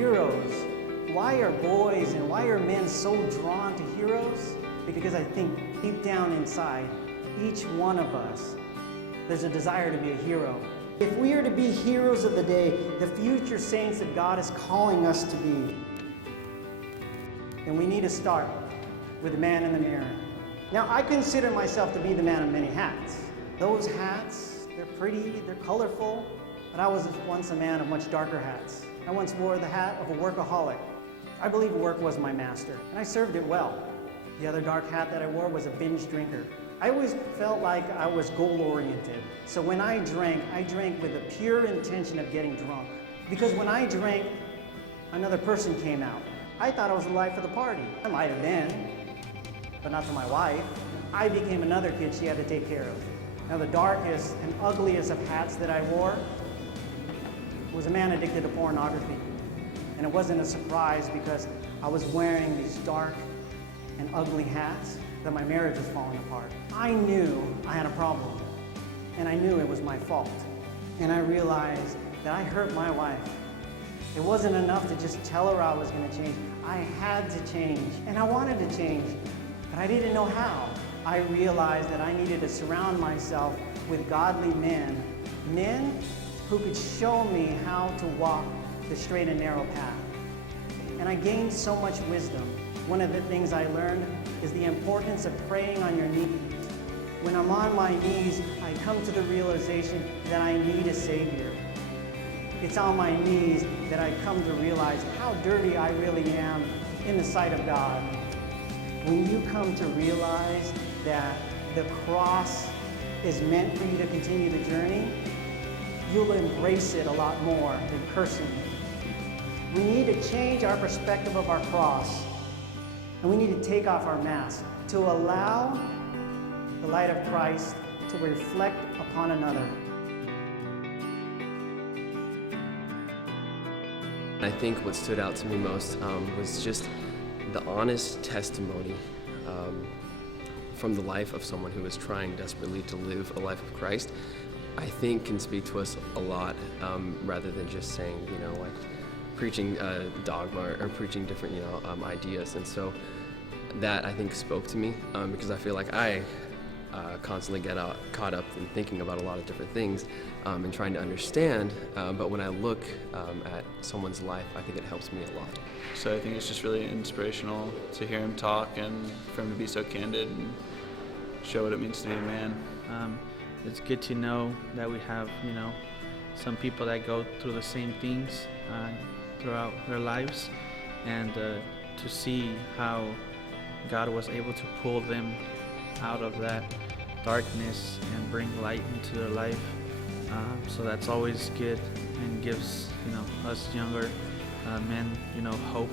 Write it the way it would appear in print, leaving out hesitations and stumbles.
heroes. Why are boys and why are men so drawn to heroes? Because I think deep down inside, each one of us, there's a desire to be a hero. If we are to be heroes of the day, the future saints that God is calling us to be, then we need to start with the man in the mirror. Now, I consider myself to be the man of many hats. Those hats, they're pretty, they're colorful, but I was once a man of much darker hats. I once wore the hat of a workaholic. I believe work was my master, and I served it well. The other dark hat that I wore was a binge drinker. I always felt like I was goal-oriented. So when I drank with the pure intention of getting drunk. Because when I drank, another person came out. I thought I was the life of the party. I might have been, but not to my wife. I became another kid she had to take care of. Now the darkest and ugliest of hats that I wore was a man addicted to pornography. And it wasn't a surprise because I was wearing these dark and ugly hats that my marriage was falling apart. I knew I had a problem, and I knew it was my fault. And I realized that I hurt my wife. It wasn't enough to just tell her I was going to change. I had to change, and I wanted to change, but I didn't know how. I realized that I needed to surround myself with godly men, men who could show me how to walk the straight and narrow path. And I gained so much wisdom. One of the things I learned is the importance of praying on your knees. When I'm on my knees, I come to the realization that I need a Savior. It's on my knees that I come to realize how dirty I really am in the sight of God. When you come to realize that the cross is meant for you to continue the journey, you'll embrace it a lot more than cursing it. We need to change our perspective of our cross, and we need to take off our mask to allow the light of Christ to reflect upon another. I think what stood out to me most was just the honest testimony from the life of someone who is trying desperately to live a life of Christ. I think can speak to us a lot rather than just saying, like preaching dogma or preaching different, ideas. And so that I think spoke to me because I feel like I constantly get caught up in thinking about a lot of different things and trying to understand. But when I look at someone's life, I think it helps me a lot. So I think it's just really inspirational to hear him talk and for him to be so candid and show what it means to be a man. It's good to know that we have, some people that go through the same things throughout their lives, and to see how God was able to pull them out of that darkness and bring light into their life. So that's always good and gives, us younger men, hope.